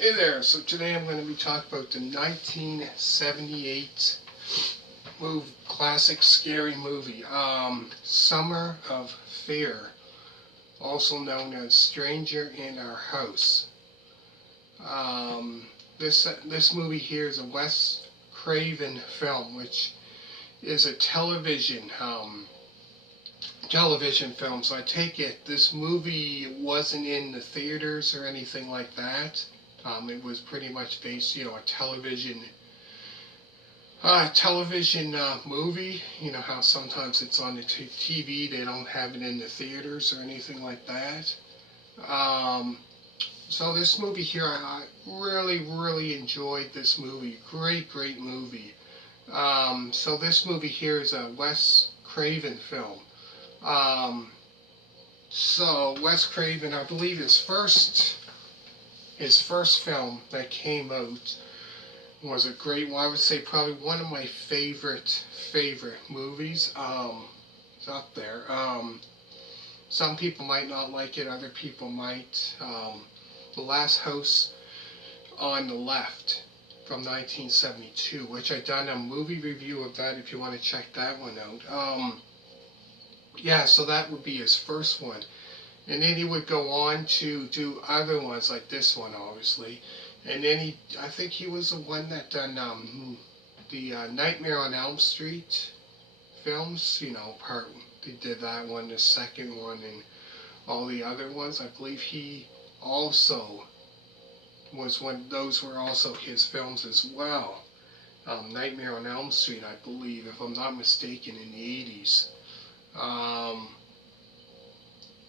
Hey there, so today I'm going to be talking about the 1978 classic scary movie, Summer of Fear, also known as Stranger in Our House. Um, this movie here is a Wes Craven film, which is a television film. So I take it this movie wasn't in the theaters or anything like that. It was pretty much based, a television movie. You know how sometimes it's on the TV, they don't have it in the theaters or anything like that. Um, so this movie here, I really, really enjoyed this movie. Great movie. So this movie here is a Wes Craven film. So Wes Craven, I believe his first film that came out was a great one. I would say probably one of my favorite movies. It's up there. Some people might not like it, other people might. The Last House on the Left from 1972, which I done a movie review of that if you want to check that one out. Yeah, so that would be his first one. And then he would go on to do other ones like this one, obviously. And then I think he was the one that done the Nightmare on Elm Street films. They did that one, the second one, and all the other ones. I believe he also was one. Those were also his films as well. Nightmare on Elm Street, I believe, if I'm not mistaken, in the 80s.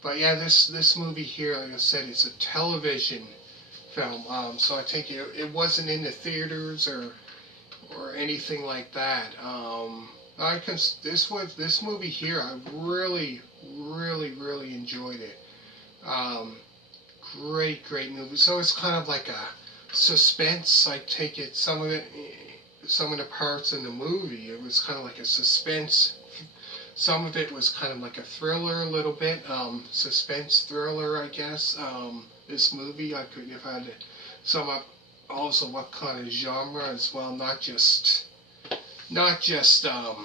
But yeah, this movie here, like I said, it's a television film. So I think it wasn't in the theaters or anything like that. This movie here, I really enjoyed it. Um, great movie. So it's kind of like a suspense. I take it some of the parts in the movie, it was kind of like a suspense. Some of it was kind of like a thriller, a little bit, suspense thriller, I guess. This movie, if I had to sum up also what kind of genre as well, not just a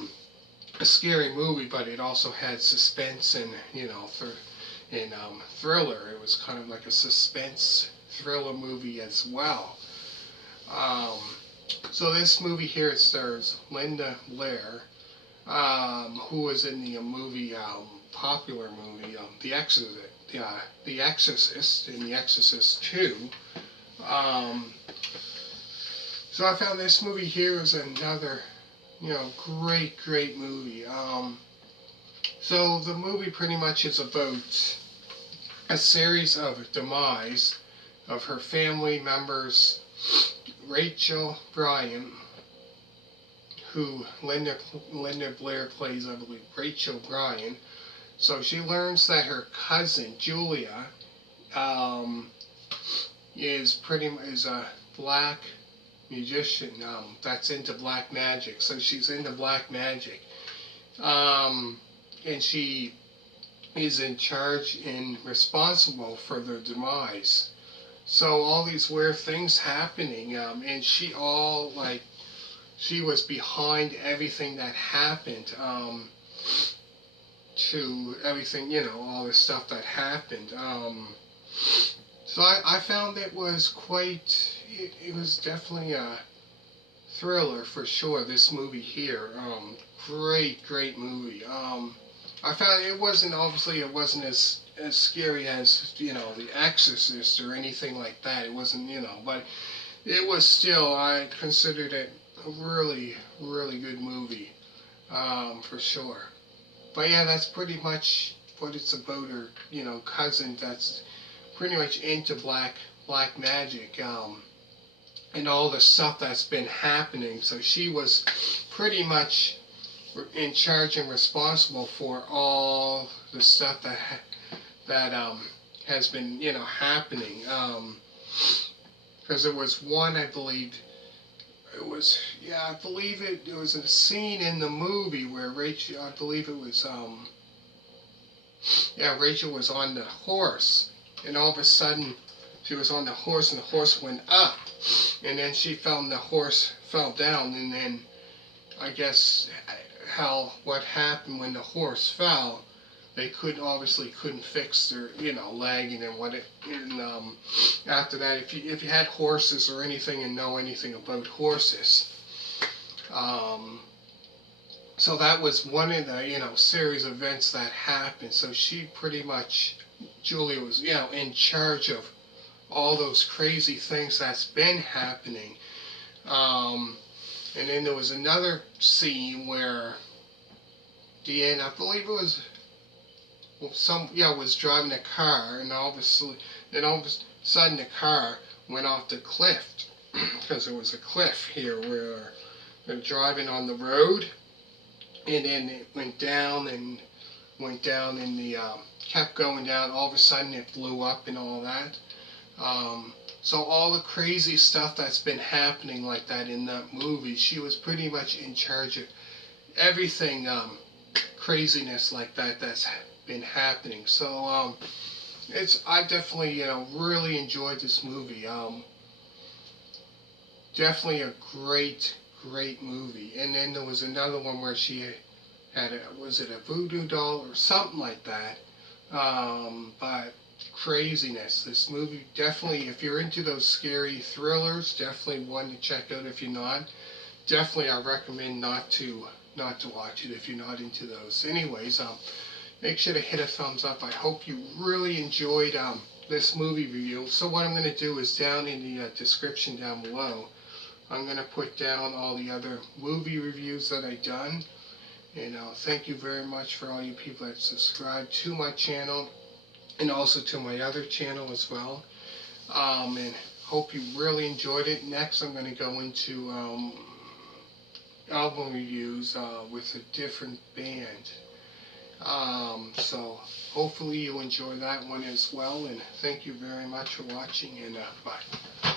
scary movie, but it also had suspense and thriller. It was kind of like a suspense thriller movie as well. Um, so this movie here, it stars Linda Blair, who was in the popular movie, The Exorcist, and The Exorcist 2. Um, so I found this movie here is another, great movie. So the movie pretty much is about a series of demise of her family members, Rachel Bryan, who Linda Blair plays, I believe, Rachel Bryan. So she learns that her cousin Julia is a black musician that's into black magic. So she's into black magic, and she is in charge and responsible for their demise. So all these weird things happening, and she was behind everything that happened, to everything, all the stuff that happened. So I found it was it was definitely a thriller for sure, this movie here. Great movie. I found it wasn't as scary as, The Exorcist or anything like that. It wasn't, but it was still, I considered it a really good movie, for sure. But yeah, that's pretty much what it's about. Her, cousin that's pretty much into black magic, and all the stuff that's been happening. So she was pretty much in charge and responsible for all the stuff that has been happening. Because there was one, I believe. I believe it was a scene in the movie where Rachel, I believe it was, Rachel was on the horse, and all of a sudden She was on the horse, and the horse went up, and then she found the horse fell down, and then I guess what happened when the horse fell, they couldn't fix their leg, and then after that, if you had horses or anything and know anything about horses, so that was one of the series of events that happened. So she pretty much, Julia was in charge of all those crazy things that's been happening. And then there was another scene where Deanne, I believe it was was driving a car, and all of a sudden the car went off the cliff, because there was a cliff here where they're driving on the road, and then it went down and the kept going down. All of a sudden it blew up and all that. So all the crazy stuff that's been happening like that in that movie, she was pretty much in charge of everything, craziness like that that's been happening. So I definitely really enjoyed this movie. Definitely a great movie. And then there was another one where she had was it a voodoo doll or something like that? But craziness. This movie definitely, if you're into those scary thrillers, definitely one to check out. If you're not, definitely I recommend not to watch it if you're not into those. Anyways, make sure to hit a thumbs up. I hope you really enjoyed this movie review. So what I'm going to do is down in the description down below, I'm going to put down all the other movie reviews that I've done. And thank you very much for all you people that subscribe to my channel, and also to my other channel as well. And hope you really enjoyed it. Next, I'm going to go into album reviews with a different band. So hopefully you enjoy that one as well. And thank you very much for watching, and bye.